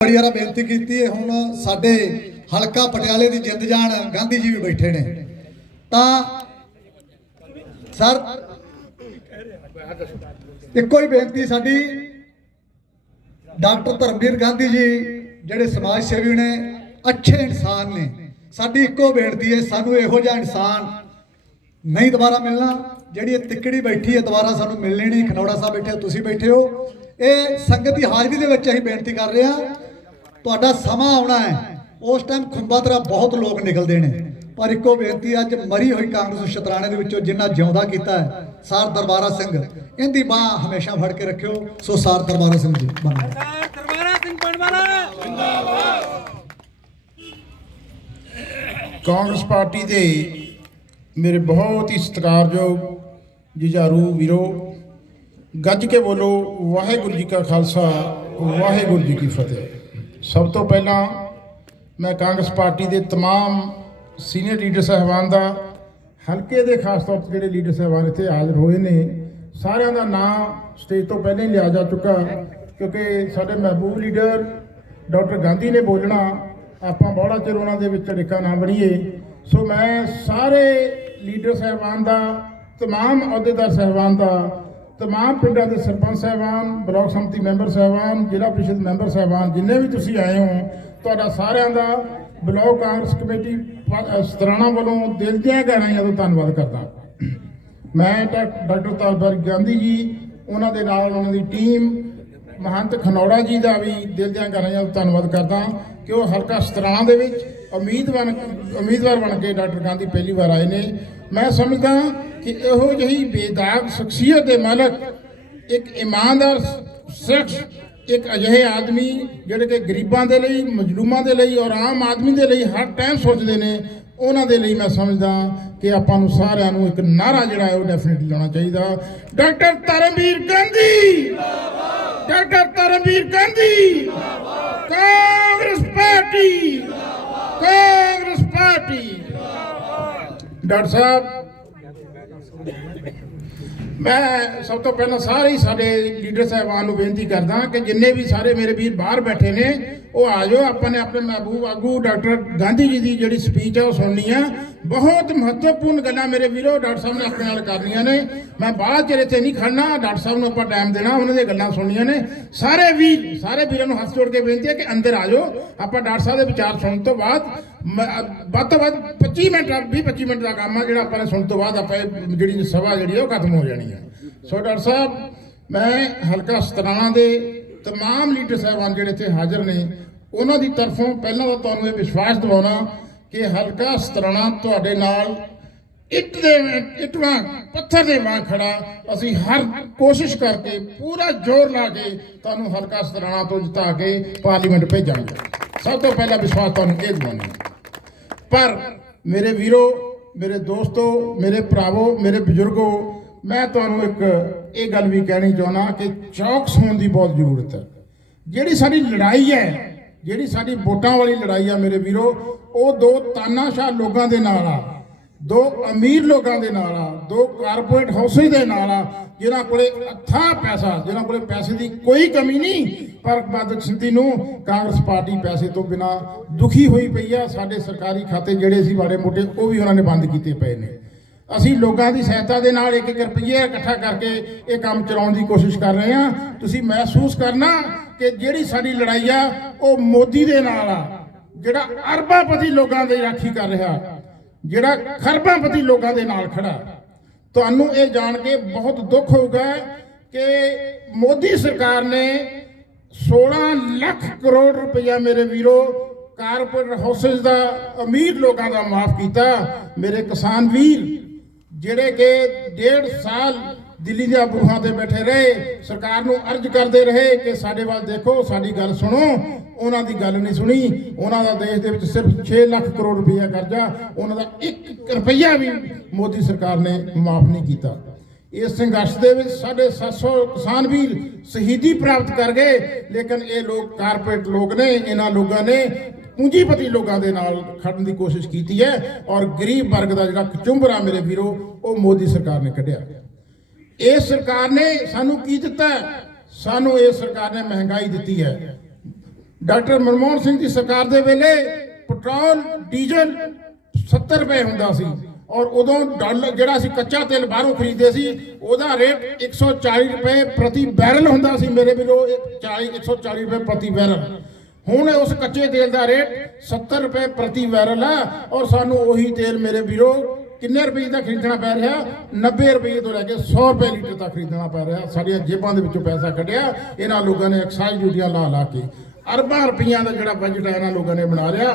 ਬੜੀ ਵਾਰ ਬੇਨਤੀ ਕੀਤੀ ਹੈ, ਹੁਣ ਸਾਡੇ ਹਲਕਾ ਪਟਿਆਲੇ ਦੀ ਜਿੰਦ ਜਾਨ ਗਾਂਧੀ ਜੀ ਵੀ ਬੈਠੇ ਨੇ। ਤਾਂ ਸਰ, ਇੱਕੋ ਹੀ ਬੇਨਤੀ ਸਾਡੀ, ਡਾਕਟਰ ਧਰਮਵੀਰ ਗਾਂਧੀ ਜੀ, ਜਿਹੜੇ ਸਮਾਜ ਸੇਵੀ ਨੇ, ਅੱਛੇ ਇਨਸਾਨ ਨੇ। ਸਾਡੀ ਇੱਕੋ ਬੇਨਤੀ ਹੈ, ਸਾਨੂੰ ਇਹੋ ਜਿਹਾ ਇਨਸਾਨ ਨਹੀਂ ਦੁਬਾਰਾ ਮਿਲਣਾ, ਜਿਹੜੀ ਇਹ ਤਿੱਕੜੀ ਬੈਠੀ ਹੈ, ਦੁਬਾਰਾ ਸਾਨੂੰ ਮਿਲਣੀ ਨਹੀਂ। ਖਨੌੜਾ ਸਾਹਿਬ ਬੈਠੇ ਤੁਸੀਂ ਬੈਠੇ ਹੋ। ਇਹ ਸੰਗਤ ਦੀ ਹਾਜ਼ਰੀ ਦੇ ਵਿੱਚ ਅਸੀਂ ਬੇਨਤੀ ਕਰ ਰਹੇ ਹਾਂ ਤੁਹਾਡਾ ਸਮਾਂ ਆਉਣਾ ਹੈ। ਉਸ ਟਾਈਮ ਖੁੰਬਾ ਤਰ੍ਹਾਂ ਬਹੁਤ ਲੋਕ ਨਿਕਲਦੇ ਨੇ। ਪਰ ਇੱਕੋ ਬੇਨਤੀ ਅੱਜ ਮਰੀ ਹੋਈ ਕਾਂਗਰਸ ਸ਼ਤਰਾਣੇ ਦੇ ਵਿੱਚੋਂ ਜਿੰਨਾ ਜਿਉਂਦਾ ਕੀਤਾ ਹੈ ਸਾਰ ਦਰਬਾਰਾ ਸਿੰਘ ਇਹਦੀ ਬਾਹ ਹਮੇਸ਼ਾ ਫੜ ਕੇ ਰੱਖਿਓ ਸੋ ਸਾਰ ਦਰਬਾਰਾ ਸਿੰਘ ਜੀ ਬਣ ਸਰਦਾਰ ਦਰਬਾਰਾ ਸਿੰਘ ਬਣਵਾਲਾ ਕਾਂਗਰਸ ਪਾਰਟੀ ਦੇ ਮੇਰੇ ਬਹੁਤ ਹੀ ਸਤਿਕਾਰਯੋਗ ਜੁਝਾਰੂ ਵੀਰੋ ਗੱਜ ਕੇ ਬੋਲੋ ਵਾਹਿਗੁਰੂ ਜੀ ਕਾ ਖਾਲਸਾ ਵਾਹਿਗੁਰੂ ਜੀ ਕੀ ਫਤਿਹ। ਸਭ ਤੋਂ ਪਹਿਲਾਂ ਮੈਂ ਕਾਂਗਰਸ ਪਾਰਟੀ ਦੇ तमाम ਸੀਨੀਅਰ ਲੀਡਰ ਸਾਹਿਬਾਨ ਦਾ ਹਲਕੇ ਦੇ ਖਾਸ ਤੌਰ ਤੇ ਜਿਹੜੇ ਲੀਡਰ ਸਾਹਿਬਾਨ ਇੱਥੇ ਹਾਜ਼ਰ ਹੋਏ ਨੇ ਸਾਰਿਆਂ ਦਾ ਨਾਮ ਸਟੇਜ ਤੋਂ ਪਹਿਲਾਂ ਹੀ ਲਿਆ ਜਾ ਚੁੱਕਾ ਕਿਉਂਕਿ ਸਾਡੇ ਮਹਿਬੂਬ ਲੀਡਰ ਡਾਕਟਰ ਗਾਂਧੀ ਨੇ ਬੋਲਣਾ ਆਪਾਂ ਬੜਾ ਚਿਰ ਉਹਨਾਂ ਦੇ ਵਿੱਚ ਢਿੱਕਾ ਨਾ ਬਣੀਏ ਸੋ ਮੈਂ ਸਾਰੇ ਲੀਡਰ ਸਾਹਿਬਾਨ ਦਾ तमाम ਅਹੁਦੇਦਾਰ ਸਾਹਿਬਾਨ ਦਾ तमाम ਪਿੰਡਾਂ ਦੇ ਸਰਪੰਚ ਸਾਹਿਬਾਨ ਬਲਾਕ ਸੰਮਤੀ ਮੈਂਬਰ ਸਾਹਿਬਾਨ ਜ਼ਿਲ੍ਹਾ ਪ੍ਰੀਸ਼ਦ ਮੈਂਬਰ ਸਾਹਿਬਾਨ ਜਿੰਨੇ ਵੀ ਤੁਸੀਂ ਆਏ ਹੋ ਤੁਹਾਡਾ ਸਾਰਿਆਂ ਦਾ ਬਲਾਕ ਕਾਂਗਰਸ ਕਮੇਟੀ ਪ- ਸਤਰਾਣਾ ਵੱਲੋਂ ਦਿਲ ਦੀਆਂ ਗਹਿਰਾਈਆਂ ਤੋਂ ਧੰਨਵਾਦ ਕਰਦਾ ਮੈਂ ਡਾ- ਡਾਕਟਰ ਤਾਲਬਰ ਗਾਂਧੀ ਜੀ ਉਹਨਾਂ ਦੇ ਨਾਲ ਉਹਨਾਂ ਦੀ ਟੀਮ ਮਹੰਤ ਖਨੌੜਾ ਜੀ ਦਾ ਵੀ ਦਿਲ ਦੀਆਂ ਗਹਿਰਾਈਆਂ ਤੋਂ ਧੰਨਵਾਦ ਕਰਦਾ ਕਿ ਉਹ ਹਲਕਾ ਸਤਰਾਣਾ ਦੇ ਵਿੱਚ ਉਮੀਦਵਾਰ ਉਮੀਦਵਾਰ ਬਣ ਕੇ ਡਾਕਟਰ ਗਾਂਧੀ ਪਹਿਲੀ ਵਾਰ ਆਏ ਨੇ। ਮੈਂ ਸਮਝਦਾ ਕਿ ਇਹੋ ਜਿਹੀ ਬੇਦਾਗ ਸ਼ਖਸੀਅਤ ਦੇ ਮਾਲਕ, ਇੱਕ ਇਮਾਨਦਾਰ ਸ਼ਖਸ, ਇੱਕ ਅਜਿਹੇ ਆਦਮੀ ਜਿਹੜੇ ਕਿ ਗਰੀਬਾਂ ਦੇ ਲਈ, ਮਜਲੂਮਾਂ ਦੇ ਲਈ ਔਰ ਆਮ ਆਦਮੀ ਦੇ ਲਈ ਹਰ ਟਾਈਮ ਸੋਚਦੇ ਨੇ, ਉਹਨਾਂ ਦੇ ਲਈ ਮੈਂ ਸਮਝਦਾ ਕਿ ਆਪਾਂ ਨੂੰ ਸਾਰਿਆਂ ਨੂੰ ਇੱਕ ਨਾਰਾ ਜਿਹੜਾ ਹੈ ਉਹ ਡੈਫੀਨਿਟਲੀ ਲਾਉਣਾ ਚਾਹੀਦਾ। Doctor Dharamvir Gandhi! Doctor Dharamvir Gandhi! Congress party Congress party doctor Sahib, ਮੈਂ ਸਭ ਤੋਂ ਪਹਿਲਾਂ ਸਾਰੇ ਹੀ ਸਾਡੇ ਲੀਡਰ ਸਾਹਿਬਾਨ ਨੂੰ ਬੇਨਤੀ ਕਰਦਾ ਕਿ ਜਿੰਨੇ ਵੀ ਸਾਰੇ ਮੇਰੇ ਵੀਰ ਬਾਹਰ ਬੈਠੇ ਨੇ, ਉਹ ਆ ਜਾਓ। ਆਪਾਂ ਨੇ ਆਪਣੇ ਮਹਿਬੂਬ ਆਗੂ ਡਾਕਟਰ ਗਾਂਧੀ ਜੀ ਦੀ ਜਿਹੜੀ ਸਪੀਚ ਹੈ ਉਹ ਸੁਣਨੀ ਆ। ਬਹੁਤ ਮਹੱਤਵਪੂਰਨ ਗੱਲਾਂ ਮੇਰੇ ਵੀਰੋ, ਡਾਕਟਰ ਸਾਹਿਬ ਨੇ ਆਪਣੇ ਨਾਲ ਕਰਨੀਆਂ ਨੇ। ਮੈਂ ਬਾਅਦ ਚਿਰ ਇੱਥੇ ਨਹੀਂ ਖੜਨਾ, ਡਾਕਟਰ ਸਾਹਿਬ ਨੂੰ ਆਪਾਂ ਟਾਈਮ ਦੇਣਾ, ਉਹਨਾਂ ਦੀਆਂ ਗੱਲਾਂ ਸੁਣਨੀਆਂ ਨੇ। ਸਾਰੇ ਵੀਰ, ਸਾਰੇ ਵੀਰਾਂ ਨੂੰ ਹੱਥ ਜੋੜ ਕੇ ਬੇਨਤੀ ਹੈ ਕਿ ਅੰਦਰ ਆ ਜਾਓ। ਆਪਾਂ ਡਾਕਟਰ ਸਾਹਿਬ ਦੇ ਵਿਚਾਰ ਸੁਣਨ ਤੋਂ ਬਾਅਦ ਵੱਧ ਤੋਂ ਵੱਧ 25 ਮਿੰਟ 20 25 ਮਿੰਟ ਦਾ ਕੰਮ ਆ ਜਿਹੜਾ ਆਪਾਂ ਨੇ ਸੁਣਨ ਤੋਂ ਬਾਅਦ ਆਪਾਂ ਇਹ ਜਿਹੜੀ ਸਭਾ ਜਿਹੜੀ ਆ ਉਹ ਖਤਮ ਹੋ ਜਾਣੀ ਹੈ ਸੋ ਡਾਕਟਰ ਸਾਹਿਬ ਮੈਂ ਹਲਕਾ ਸਤਨਾਣਾ ਦੇ तमाम ਲੀਡਰ ਸਾਹਿਬਾਨ ਜਿਹੜੇ ਇੱਥੇ ਹਾਜ਼ਰ ਨੇ ਉਹਨਾਂ ਦੀ ਤਰਫੋਂ ਪਹਿਲਾਂ ਤਾਂ ਤੁਹਾਨੂੰ ਇਹ ਵਿਸ਼ਵਾਸ ਦਿਵਾਉਣਾ ਕਿ ਹਲਕਾ ਸਤਨਾਣਾ ਤੁਹਾਡੇ ਨਾਲ ਇੱਟ ਦੇ ਇੱਟ ਵਾਂਗ ਪੱਥਰ ਦੇ ਵਾਂਗ ਖੜਾ ਅਸੀਂ ਹਰ ਕੋਸ਼ਿਸ਼ ਕਰਕੇ ਪੂਰਾ ਜ਼ੋਰ ਲਾ ਕੇ ਤੁਹਾਨੂੰ ਹਲਕਾ ਸਤਨਾਣਾ ਤੋਂ ਜਿਤਾ ਕੇ ਪਾਰਲੀਮੈਂਟ ਭੇਜਾਂਗੇ ਸਭ ਤੋਂ ਪਹਿਲਾ ਵਿਸ਼ਵਾਸ ਤੁਹਾਨੂੰ ਇਹ ਦਿਵਾਉਣਾ ਪਰ ਮੇਰੇ ਵੀਰੋ, ਮੇਰੇ ਦੋਸਤੋ, ਮੇਰੇ ਭਰਾਵੋ, ਮੇਰੇ ਬਜ਼ੁਰਗੋ, ਮੈਂ ਤੁਹਾਨੂੰ ਇੱਕ ਇਹ ਗੱਲ ਵੀ ਕਹਿਣੀ ਚਾਹੁੰਦਾ ਕਿ ਚੌਕਸ ਹੋਣ ਦੀ ਬਹੁਤ ਜ਼ਰੂਰਤ ਹੈ। ਜਿਹੜੀ ਸਾਡੀ ਲੜਾਈ ਹੈ, ਜਿਹੜੀ ਸਾਡੀ ਵੋਟਾਂ ਵਾਲੀ ਲੜਾਈ ਆ ਮੇਰੇ ਵੀਰੋ, ਉਹ ਦੋ ਤਾਨਾਸ਼ਾਹ ਲੋਕਾਂ ਦੇ ਨਾਲ ਆ। ਦੋ ਅਮੀਰ ਲੋਕਾਂ ਦੇ ਨਾਲ ਆ, ਦੋ ਕਾਰਪੋਰੇਟ ਹਾਊਸਿਸ ਦੇ ਨਾਲ ਆ, ਜਿਨ੍ਹਾਂ ਕੋਲੇ ਅੱਥਾ ਪੈਸਾ, ਜਿਨ੍ਹਾਂ ਕੋਲੇ ਪੈਸੇ ਦੀ ਕੋਈ ਕਮੀ ਨਹੀਂ, ਪਰ ਬਦਕਿਸਮਤੀ ਨੂੰ ਕਾਂਗਰਸ ਪਾਰਟੀ ਪੈਸੇ ਤੋਂ ਬਿਨਾ ਦੁਖੀ ਹੋਈ ਪਈ ਆ। ਸਾਡੇ ਸਰਕਾਰੀ ਖਾਤੇ ਜਿਹੜੇ ਸੀ ਮਾੜੇ ਮੋਟੇ, ਉਹ ਵੀ ਉਹਨਾਂ ਨੇ ਬੰਦ ਕੀਤੇ ਪਏ ਨੇ। ਅਸੀਂ ਲੋਕਾਂ ਦੀ ਸਹਾਇਤਾ ਦੇ ਨਾਲ ਇੱਕ ਇੱਕ ਰੁਪਈਆ ਇਕੱਠਾ ਕਰਕੇ ਇਹ ਕੰਮ ਚਲਾਉਣ ਦੀ ਕੋਸ਼ਿਸ਼ ਕਰ ਰਹੇ ਹਾਂ ਤੁਸੀਂ ਮਹਿਸੂਸ ਕਰਨਾ ਕਿ ਜਿਹੜੀ ਸਾਡੀ ਲੜਾਈ ਆ, ਉਹ ਮੋਦੀ ਦੇ ਨਾਲ ਆ, ਜਿਹੜਾ ਅਰਬਾਪਤੀ ਲੋਕਾਂ ਦੀ ਰਾਖੀ ਕਰ ਰਿਹਾ। ਜਿਹੜਾ ਖਰਬਾਪਤੀ ਲੋਕਾਂ ਦੇ ਨਾਲ ਖੜਾ ਤੁਹਾਨੂੰ ਇਹ ਜਾਣ ਕੇ ਬਹੁਤ ਦੁੱਖ ਹੋਊਗਾ ਕਿ ਮੋਦੀ ਸਰਕਾਰ ਨੇ 16 ਲੱਖ ਕਰੋੜ ਰੁਪਇਆ ਮੇਰੇ ਵੀਰੋ ਕਾਰਪੋਰੇਟ ਹਾਊਸਸ ਦਾ ਅਮੀਰ ਲੋਕਾਂ ਦਾ ਮਾਫ ਕੀਤਾ। ਮੇਰੇ ਕਿਸਾਨ ਵੀਰ, ਜਿਹੜੇ ਕਿ ਡੇਢ ਸਾਲ ਦਿੱਲੀ ਦੇ ਬੂਹਾਂ ਤੇ ਬੈਠੇ ਰਹੇ, ਸਰਕਾਰ ਨੂੰ ਅਰਜ਼ ਕਰਦੇ ਰਹੇ ਕਿ ਸਾਡੇ ਵੱਲ ਦੇਖੋ, ਸਾਡੀ ਗੱਲ ਸੁਣੋ। ਉਹਨਾਂ ਦੀ ਗੱਲ ਨਹੀਂ ਸੁਣੀ। ਉਹਨਾਂ ਦਾ ਦੇਸ਼ ਦੇ ਵਿੱਚ ਸਿਰਫ 6 ਲੱਖ ਕਰੋੜ ਰੁਪਇਆ ਕਰਜ਼ਾ, ਉਹਨਾਂ ਦਾ 1 ਰੁਪਈਆ ਵੀ ਮੋਦੀ ਸਰਕਾਰ ਨੇ ਮਾਫ ਨਹੀਂ ਕੀਤਾ। ਇਸ ਸੰਘਰਸ਼ ਦੇ ਵਿੱਚ ਸਾਡੇ 700 ਕਿਸਾਨ ਵੀਰ ਸ਼ਹੀਦੀ ਪ੍ਰਾਪਤ ਕਰ ਗਏ, ਲੇਕਿਨ ਇਹ ਲੋਕ ਕਾਰਪੋਰੇਟ ਲੋਕ ਨੇ, ਇਹਨਾਂ ਲੋਕਾਂ ਨੇ ਪੂੰਜੀਪਤੀ ਲੋਕਾਂ ਦੇ ਨਾਲ ਖੜਨ ਦੀ ਕੋਸ਼ਿਸ਼ ਕੀਤੀ ਹੈ ਔਰ ਗਰੀਬ ਵਰਗ ਦਾ ਜਿਹੜਾ ਚੁੰਬਰਾ ਮੇਰੇ ਵੀਰੋ, ਉਹ ਮੋਦੀ ਸਰਕਾਰ ਨੇ ਕੱਢਿਆ। ਇਹ ਸਰਕਾਰ ਨੇ ਸਾਨੂੰ ਕੀ ਦਿੱਤਾ? ਸਾਨੂੰ ਇਹ ਸਰਕਾਰ ਨੇ ਮਹਿੰਗਾਈ ਦਿੱਤੀ ਹੈ। ਡਾਕਟਰ ਮਨਮੋਹਨ ਸਿੰਘ ਦੀ ਸਰਕਾਰ ਦੇ ਵੇਲੇ ਪੈਟਰੋਲ, ਡੀਜ਼ਲ 70 ਰੁਪਏ ਹੁੰਦਾ ਸੀ ਔਰ ਉਦੋਂ ਡਾਲਰ ਜਿਹੜਾ ਅਸੀਂ ਕੱਚਾ ਤੇਲ ਬਾਹਰੋਂ ਖਰੀਦਦੇ ਸੀ, ਉਹਦਾ ਰੇਟ 140 ਰੁਪਏ ਪ੍ਰਤੀ ਬੈਰਲ ਹੁੰਦਾ ਸੀ ਮੇਰੇ ਵੀਰੋ 40 140 ਰੁਪਏ ਪ੍ਰਤੀ ਬੈਰਲ। ਹੁਣ ਉਸ ਕੱਚੇ ਤੇਲ ਦਾ ਰੇਟ 70 ਰੁਪਏ ਪ੍ਰਤੀ ਬੈਰਲ ਹੈ ਔਰ ਸਾਨੂੰ ਉਹੀ ਤੇਲ ਮੇਰੇ ਵੀਰੋ ਕਿੰਨੇ ਰੁਪਏ ਦਾ ਖਰੀਦਣਾ ਪੈ ਰਿਹਾ? 90 ਰੁਪਏ ਤੋਂ ਲੈ ਕੇ 100 ਰੁਪਏ ਲੀਟਰ ਤੱਕ ਖਰੀਦਣਾ ਪੈ ਰਿਹਾ। ਸਾਡੀਆਂ ਜੇਬਾਂ ਦੇ ਵਿੱਚੋਂ ਪੈਸਾ ਕੱਢਿਆ। ਇਹਨਾਂ ਲੋਕਾਂ ਨੇ ਐਕਸਾਈਜ਼ ਡਿਊਟੀਆਂ ਲਾ ਲਾ ਕੇ ਅਰਬਾਂ ਰੁਪਈਆਂ ਦਾ ਜਿਹੜਾ ਬਜਟ ਹੈ ਇਹਨਾਂ ਲੋਕਾਂ ਨੇ ਬਣਾ ਲਿਆ।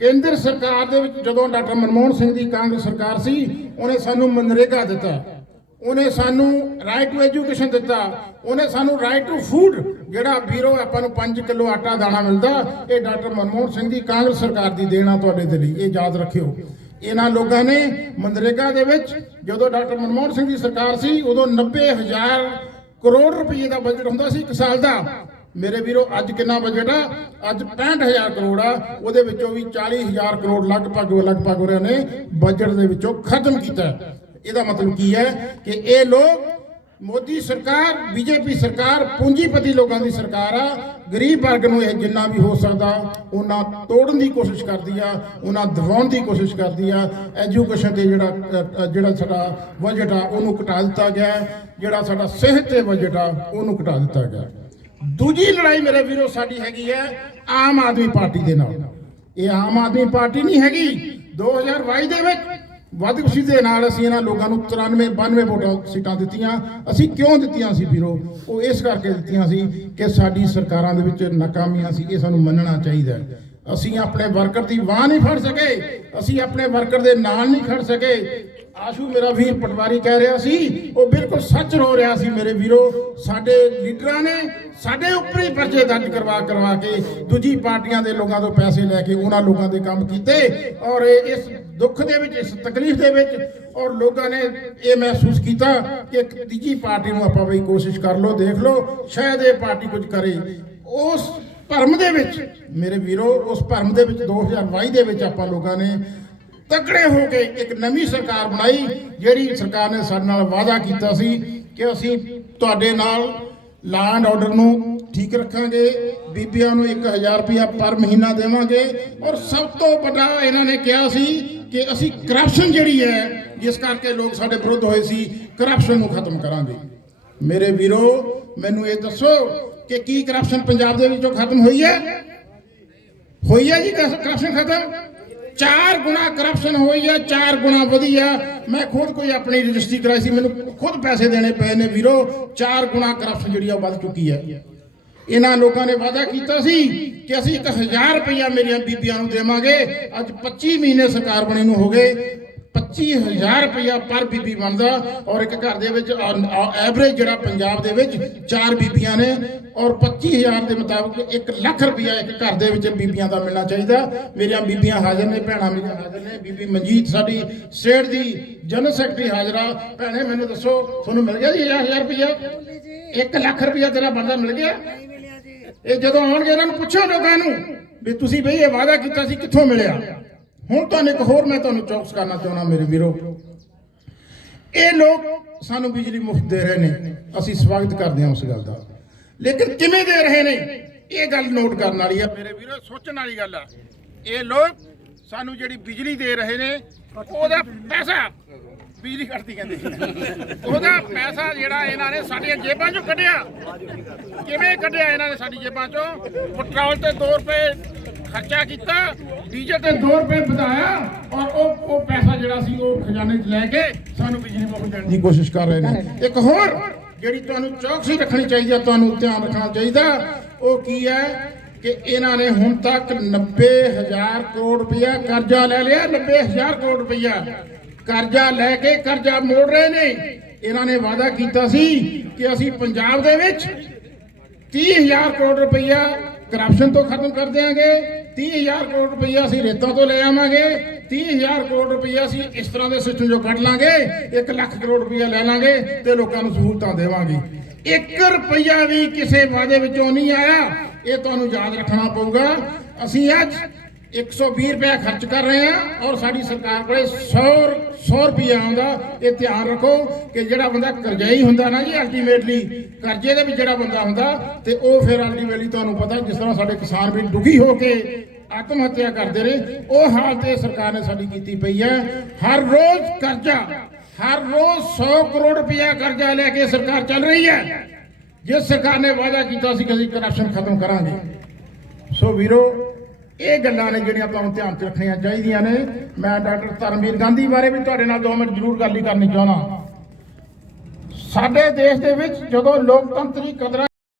ਕੇਂਦਰ ਸਰਕਾਰ ਦੇ ਵਿੱਚ ਜਦੋਂ ਡਾਕਟਰ ਮਨਮੋਹਨ ਸਿੰਘ ਦੀ ਕਾਂਗਰਸ ਸਰਕਾਰ ਸੀ, ਉਹਨੇ ਸਾਨੂੰ ਮਨਰੇਗਾ ਦਿੱਤਾ। ਉਹਨੇ ਸਾਨੂੰ ਰਾਈਟ ਟੂ ਐਜੂਕੇਸ਼ਨ ਦਿੱਤਾ। ਉਹਨੇ ਸਾਨੂੰ ਰਾਈਟ ਟੂ ਫੂਡ ਜਿਹੜਾ ਵੀਰੋ ਆਪਾਂ ਨੂੰ 5 ਕਿਲੋ ਆਟਾ ਦਾਣਾ ਮਿਲਦਾ, ਇਹ ਡਾਕਟਰ ਮਨਮੋਹਨ ਸਿੰਘ ਦੀ ਕਾਂਗਰਸ ਸਰਕਾਰ ਦੀ ਦੇਣਾ ਤੁਹਾਡੇ ਦੇ ਲਈ। ਇਹ ਯਾਦ ਰੱਖਿਓ। ਇਹਨਾਂ ਲੋਕਾਂ ਨੇ ਮਨਰੇਗਾ ਦੇ ਵਿੱਚ ਜਦੋਂ ਡਾਕਟਰ ਮਨਮੋਹਨ ਸਿੰਘ ਦੀ ਸਰਕਾਰ ਸੀ, ਉਦੋਂ 90000 ਕਰੋੜ ਰੁਪਏ ਦਾ ਬਜਟ ਹੁੰਦਾ ਸੀ ਇੱਕ ਸਾਲ ਦਾ। ਮੇਰੇ ਵੀਰੋ, ਅੱਜ ਕਿੰਨਾ ਬਜਟ ਆ? ਅੱਜ 65000 ਕਰੋੜ ਆ। ਉਹਦੇ ਵਿੱਚੋਂ ਵੀ 40000 ਕਰੋੜ ਲਗਭਗ ਲਗਭਗ ਉਹਨਾਂ ਨੇ ਬਜਟ ਦੇ ਵਿੱਚੋਂ ਖਤਮ ਕੀਤਾ। ਇਹਦਾ ਮਤਲਬ ਕੀ ਹੈ ਕਿ ਇਹ ਲੋਕ ਮੋਦੀ ਸਰਕਾਰ, ਬੀਜੇਪੀ ਸਰਕਾਰ, ਪੂੰਜੀਪਤੀ ਲੋਕਾਂ ਦੀ ਸਰਕਾਰ ਆ। ਗਰੀਬ ਵਰਗ ਨੂੰ ਇਹ ਜਿੰਨਾ ਵੀ ਹੋ ਸਕਦਾ, ਉਹਨਾਂ ਤੋੜਨ ਦੀ ਕੋਸ਼ਿਸ਼ ਕਰਦੀ ਆ, ਉਹਨਾਂ ਦਬਾਉਣ ਦੀ ਕੋਸ਼ਿਸ਼ ਕਰਦੀ ਆ। ਐਜੂਕੇਸ਼ਨ ਤੇ ਜਿਹੜਾ ਜਿਹੜਾ ਸਾਡਾ ਬਜਟ ਆ, ਉਹਨੂੰ ਘਟਾ ਦਿੱਤਾ ਗਿਆ ਜਿਹੜਾ ਸਾਡਾ ਸਿਹਤ ਤੇ ਬਜਟ ਆ, ਉਹਨੂੰ ਘਟਾ ਦਿੱਤਾ ਗਿਆ ਦੂਜੀ ਲੜਾਈ ਮੇਰੇ ਵੀਰੋ ਸਾਡੀ ਹੈਗੀ ਹੈ ਆਮ ਆਦਮੀ ਪਾਰਟੀ ਦੇ ਨਾਲ। ਇਹ ਆਮ ਆਦਮੀ ਪਾਰਟੀ ਨਹੀਂ ਹੈਗੀ। 2022 ਦੇ ਵਿੱਚ ਵੱਧ ਖੁਸ਼ੀ ਦੇ ਨਾਲ ਅਸੀਂ ਇਹਨਾਂ ਲੋਕਾਂ ਨੂੰ 93 92 ਵੋਟਾਂ ਸੀਟਾਂ ਦਿੱਤੀਆਂ। ਅਸੀਂ ਕਿਉਂ ਦਿੱਤੀਆਂ ਸੀ ਵੀਰੋ? ਉਹ ਇਸ ਕਰਕੇ ਦਿੱਤੀਆਂ ਸੀ ਕਿ ਸਾਡੀ ਸਰਕਾਰਾਂ ਦੇ ਵਿੱਚ ਨਾਕਾਮੀਆਂ ਸੀ, ਇਹ ਸਾਨੂੰ ਮੰਨਣਾ ਚਾਹੀਦਾ ਅਸੀਂ ਆਪਣੇ ਵਰਕਰ ਦੀ ਬਾਹ ਨਹੀਂ ਫੜ ਸਕੇ, ਅਸੀਂ ਆਪਣੇ ਵਰਕਰ ਦੇ ਨਾਲ ਨਹੀਂ ਖੜ ਸਕੇ। ਆਸ਼ੂ ਮੇਰਾ ਵੀਰ ਪਟਵਾਰੀ ਕਹਿ ਰਿਹਾ ਸੀ, ਉਹ ਬਿਲਕੁਲ ਸੱਚ ਹੋ ਰਿਹਾ ਸੀ ਮੇਰੇ ਵੀਰੋ। ਸਾਡੇ ਲੀਡਰਾਂ ਨੇ ਸਾਡੇ ਉੱਪਰ ਹੀ ਪਰਚੇ ਦਰਜ ਕਰਵਾ ਕਰਵਾ ਕੇ ਦੂਜੀ ਪਾਰਟੀਆਂ ਦੇ ਲੋਕਾਂ ਤੋਂ ਪੈਸੇ ਲੈ ਕੇ ਉਹਨਾਂ ਲੋਕਾਂ ਦੇ ਕੰਮ ਕੀਤੇ ਔਰ ਇਸ ਦੁੱਖ ਦੇ ਵਿੱਚ, ਇਸ ਤਕਲੀਫ ਦੇ ਵਿੱਚ ਔਰ ਲੋਕਾਂ ਨੇ ਇਹ ਮਹਿਸੂਸ ਕੀਤਾ ਕਿ ਤੀਜੀ ਪਾਰਟੀ ਨੂੰ ਆਪਾਂ ਵੀ ਕੋਸ਼ਿਸ਼ ਕਰ ਲਓ, ਦੇਖ ਲਓ, ਸ਼ਾਇਦ ਇਹ ਪਾਰਟੀ ਕੁਝ ਕਰੇ। ਉਸ ਭਰਮ ਦੇ ਵਿੱਚ, ਮੇਰੇ ਵੀਰੋ, ਉਸ ਭਰਮ ਦੇ ਵਿੱਚ 2022 ਦੇ ਵਿੱਚ ਆਪਾਂ ਲੋਕਾਂ ਨੇ ਤਕੜੇ ਹੋ ਕੇ ਇੱਕ ਨਵੀਂ ਸਰਕਾਰ ਬਣਾਈ, ਜਿਹੜੀ ਸਰਕਾਰ ਨੇ ਸਾਡੇ ਨਾਲ ਵਾਅਦਾ ਕੀਤਾ ਸੀ ਕਿ ਅਸੀਂ ਤੁਹਾਡੇ ਨਾਲ ਲਾਅ ਐਂਡ ਆਰਡਰ ਨੂੰ ਠੀਕ ਰੱਖਾਂਗੇ, ਬੀਬੀਆਂ ਨੂੰ 1000 ਰੁਪਇਆ ਪਰ ਮਹੀਨਾ ਦੇਵਾਂਗੇ ਔਰ ਸਭ ਤੋਂ ਵੱਡਾ ਇਹਨਾਂ ਨੇ ਕਿਹਾ ਸੀ ਕਿ ਅਸੀਂ ਕਰਪਸ਼ਨ ਜਿਹੜੀ ਹੈ, ਜਿਸ ਕਰਕੇ ਲੋਕ ਸਾਡੇ ਵਿਰੁੱਧ ਹੋਏ ਸੀ ਕਰਪਸ਼ਨ ਨੂੰ ਖਤਮ ਕਰਾਂਗੇ। ਮੇਰੇ ਵੀਰੋ, ਮੈਨੂੰ ਇਹ ਦੱਸੋ ਕਿ ਕੀ ਕਰਪਸ਼ਨ ਪੰਜਾਬ ਦੇ ਵਿੱਚੋਂ ਖਤਮ ਹੋਈ ਹੈ? ਹੋਈ ਹੈ ਜੀ ਕਰਪਸ਼ਨ ਖਤਮ? ਚਾਰ ਗੁਣਾ ਕਰਪਸ਼ਨ ਹੋਈ ਹੈ ਚਾਰ ਗੁਣਾ ਵਧੀ ਮੈਂ ਖੁਦ ਕੋਈ ਆਪਣੀ ਰਜਿਸਟਰੀ ਕਰਾਈ ਸੀ, ਮੈਨੂੰ ਖੁਦ ਪੈਸੇ ਦੇਣੇ ਪਏ ਨੇ ਵੀਰੋ। ਚਾਰ ਗੁਣਾ ਕਰਪਸ਼ਨ ਜਿਹੜੀ ਆ ਵੱਧ ਚੁੱਕੀ ਹੈ ਇਹਨਾਂ ਲੋਕਾਂ ਨੇ ਵਾਅਦਾ ਕੀਤਾ ਸੀ ਕਿ ਅਸੀਂ 1000 ਰੁਪਇਆ ਮੇਰੀਆਂ ਬੀਬੀਆਂ ਨੂੰ ਦੇਵਾਂਗੇ। ਅੱਜ 25 ਮਹੀਨੇ ਸਰਕਾਰ ਬਣੇ ਨੂੰ ਹੋ ਗਏ। 25000 ਰੁਪਇਆ ਪਰ ਬੀਬੀ ਬਣਦਾ ਔਰ ਇੱਕ ਘਰ ਦੇ ਵਿੱਚ ਐਵਰੇਜ ਜਿਹੜਾ ਪੰਜਾਬ ਦੇ ਵਿੱਚ ਚਾਰ ਬੀਬੀਆਂ ਨੇ ਔਰ 25000 ਦੇ ਮੁਤਾਬਕ 1 ਲੱਖ ਰੁਪਇਆ ਇੱਕ ਘਰ ਦੇ ਵਿੱਚ ਬੀਬੀਆਂ ਦਾ ਮਿਲਣਾ ਚਾਹੀਦਾ। ਮੇਰੀਆਂ ਬੀਬੀਆਂ ਹਾਜ਼ਰ ਨੇ, ਭੈਣਾਂ ਮੇਰੀਆਂ ਹਾਜ਼ਰ ਨੇ। ਬੀਬੀ ਮਨਜੀਤ ਸਾਡੀ ਸਟੇਟ ਦੀ ਜਨਰਲ ਸੈਕਟਰੀ ਹਾਜ਼ਰਾ ਭੈਣੇ, ਮੈਨੂੰ ਦੱਸੋ, ਤੁਹਾਨੂੰ ਮਿਲ ਗਿਆ ਜੀ 1000 ਰੁਪਇਆ? 1 ਲੱਖ ਰੁਪਇਆ ਤੇਰਾ ਬਣਦਾ ਮਿਲ ਗਿਆ? ਇਹ ਜਦੋਂ ਆਉਣਗੇ, ਇਹਨਾਂ ਨੂੰ ਪੁੱਛੋ ਲੋਕਾਂ ਨੂੰ ਵੀ ਤੁਸੀਂ ਬਈ ਇਹ ਵਾਅਦਾ ਕੀਤਾ ਸੀ, ਕਿੱਥੋਂ ਮਿਲਿਆ? ਹੁਣ ਤੁਹਾਨੂੰ ਇੱਕ ਹੋਰ ਮੈਂ ਤੁਹਾਨੂੰ ਚੌਕਸ ਕਰਨਾ ਚਾਹੁੰਦਾ ਮੇਰੇ ਵੀਰੋ। ਇਹ ਲੋਕ ਸਾਨੂੰ ਬਿਜਲੀ ਮੁਫਤ ਦੇ ਰਹੇ ਨੇ। ਅਸੀਂ ਸਵਾਗਤ ਕਰਦੇ ਹਾਂ ਉਸ ਗੱਲ ਦਾ। ਲੇਕਿਨ ਕਿਵੇਂ ਦੇ ਰਹੇ ਨੇ? ਇਹ ਗੱਲ ਨੋਟ ਕਰਨ ਵਾਲੀ ਆ। ਮੇਰੇ ਵੀਰੋ, ਸੋਚਣ ਵਾਲੀ ਗੱਲ ਆ। ਇਹ ਲੋਕ ਸਾਨੂੰ ਜਿਹੜੀ ਬਿਜਲੀ ਦੇ ਰਹੇ ਨੇ, ਉਹਦਾ ਪੈਸਾ ਬਿਜਲੀ ਕੱਟਦੀ ਕਹਿੰਦੇ ਉਹਦਾ ਪੈਸਾ ਜਿਹੜਾ ਇਹਨਾਂ ਨੇ ਸਾਡੀਆਂ ਜੇਬਾਂ ਚੋਂ ਕੱਢਿਆ। ਕਿਵੇਂ ਕੱਢਿਆ ਇਹਨਾਂ ਨੇ ਸਾਡੀ ਜੇਬਾਂ ਚੋਂ? ਪੈਟਰੋਲ ਤੇ 2 ਰੁਪਏ ਖਰਚਾ ਕੀਤਾ ਡੀਜ਼ਲ ਤੇ 2 ਰੁਪਏ ਵਧਾਇਆ ਔਰ ਉਹ ਉਹ ਪੈਸਾ ਜਿਹੜਾ ਸੀ ਉਹ ਖਜ਼ਾਨੇ 'ਚ ਲੈ ਕੇ ਸਾਨੂੰ ਬਿਜਲੀ ਮੁਫਤ ਦੇਣ ਦੀ ਕੋਸ਼ਿਸ਼ ਕਰ ਰਹੇ ਨੇ। ਇੱਕ ਹੋਰ ਜਿਹੜੀ ਤੁਹਾਨੂੰ ਚੌਕਸੀ ਰੱਖਣੀ ਚਾਹੀਦੀ ਹੈ ਤੁਹਾਨੂੰ ਧਿਆਨ ਰੱਖਣਾ ਚਾਹੀਦਾ ਉਹ ਕੀ ਹੈ ਕਿ ਇਹਨਾਂ ਨੇ ਹੁਣ ਤੱਕ 90000 ਕਰੋੜ ਰੁਪਇਆ ਕਰਜ਼ਾ ਲੈ ਲਿਆ 90000 ਕਰੋੜ ਰੁਪਇਆ। ਕਰਜ਼ਾ ਲੈ ਕੇ ਕਰਜ਼ਾ ਮੋੜ ਰਹੇ ਨੇ। ਇਹਨਾਂ ਨੇ ਵਾਅਦਾ ਕੀਤਾ ਸੀ ਕਿ ਅਸੀਂ ਪੰਜਾਬ ਦੇ ਵਿੱਚ 30000 ਕਰੋੜ ਰੁਪਈਆ ਕਰਪਸ਼ਨ ਤੋਂ ਖਤਮ ਕਰ ਦਿਆਂਗੇ। 30000 ਕਰੋੜ ਰੁਪਈਆ ਅਸੀਂ ਰੇਤਾਂ ਤੋਂ ਲੈ ਆਵਾਂਗੇ। 30000 ਕਰੋੜ ਰੁਪਈਆ ਅਸੀਂ ਇਸ ਤਰ੍ਹਾਂ ਦੇ ਸਿਸਟਮ ਜੋ ਕੱਢ ਲਾਂਗੇ। 1 ਲੱਖ ਕਰੋੜ ਰੁਪਈਆ ਲੈ ਲਾਂਗੇ ਤੇ ਲੋਕਾਂ ਨੂੰ ਸਹੂਲਤਾਂ ਦੇਵਾਂਗੇ। 1 ਰੁਪਈਆ ਵੀ ਕਿਸੇ ਵਾਅਦੇ ਵਿੱਚੋਂ ਨਹੀਂ ਆਇਆ। ਇਹ ਤੁਹਾਨੂੰ ਯਾਦ ਰੱਖਣਾ ਪਊਗਾ। ਅਸੀਂ ਅੱਜ 120 ਰੁਪਏ ਖਰਚ ਕਰ ਰਹੇ ਆ ਔਰ ਸਾਡੀ ਸਰਕਾਰ ਕੋਲੇ 100 100 ਰੁਪਏ ਆਉਂਦਾ। ਇਹ ਧਿਆਨ ਰੱਖੋ ਕਿ ਜਿਹੜਾ ਬੰਦਾ ਕਰਜ਼ਾਈ ਹੁੰਦਾ ਨਾ ਜੀ ਅਲਟੀਮੇਟਲੀ ਕਰਜ਼ੇ ਦੇ ਵਿੱਚ ਜਿਹੜਾ ਬੰਦਾ ਹੁੰਦਾ ਤੇ ਉਹ ਫਿਰ ਅਲਟੀਮੇਟਲੀ ਤੁਹਾਨੂੰ ਪਤਾ ਜਿਸ ਤਰ੍ਹਾਂ ਸਾਡੇ ਕਿਸਾਨ ਵੀ ਦੁਖੀ ਹੋ ਕੇ ਆਤਮ ਹੱਤਿਆ ਕਰਦੇ ਰਹੇ ਉਹ ਹਾਲਤ ਇਹ ਸਰਕਾਰ ਨੇ ਸਾਡੀ ਕੀਤੀ ਪਈ ਹੈ। ਹਰ ਰੋਜ਼ ਕਰਜ਼ਾ, ਹਰ ਰੋਜ਼ 100 ਕਰੋੜ ਰੁਪਇਆ ਕਰਜ਼ਾ ਲੈ ਕੇ ਸਰਕਾਰ ਚੱਲ ਰਹੀ ਹੈ। ਜਿਸ ਸਰਕਾਰ ਨੇ ਵਾਅਦਾ ਕੀਤਾ ਸੀ ਕਿ ਅਸੀਂ ਕਰਪਸ਼ਨ ਖਤਮ ਕਰਾਂਗੇ। ਸੋ ਵੀਰੋ ਇਹ ਗੱਲਾਂ ਨੇ ਜਿਹੜੀਆਂ ਆਪਾਂ ਨੂੰ ਧਿਆਨ 'ਚ ਰੱਖਣੀਆਂ ਚਾਹੀਦੀਆਂ ਨੇ। ਮੈਂ ਡਾਕਟਰ ਧਰਮਵੀਰ ਗਾਂਧੀ ਬਾਰੇ ਵੀ ਤੁਹਾਡੇ ਨਾਲ 2 ਮਿੰਟ ਜ਼ਰੂਰ ਗੱਲ ਹੀ ਕਰਨੀ ਚਾਹੁੰਦਾ। ਸਾਡੇ ਦੇਸ਼ ਦੇ ਵਿੱਚ ਜਦੋਂ ਲੋਕਤੰਤਰੀ ਕਦਰਾਂ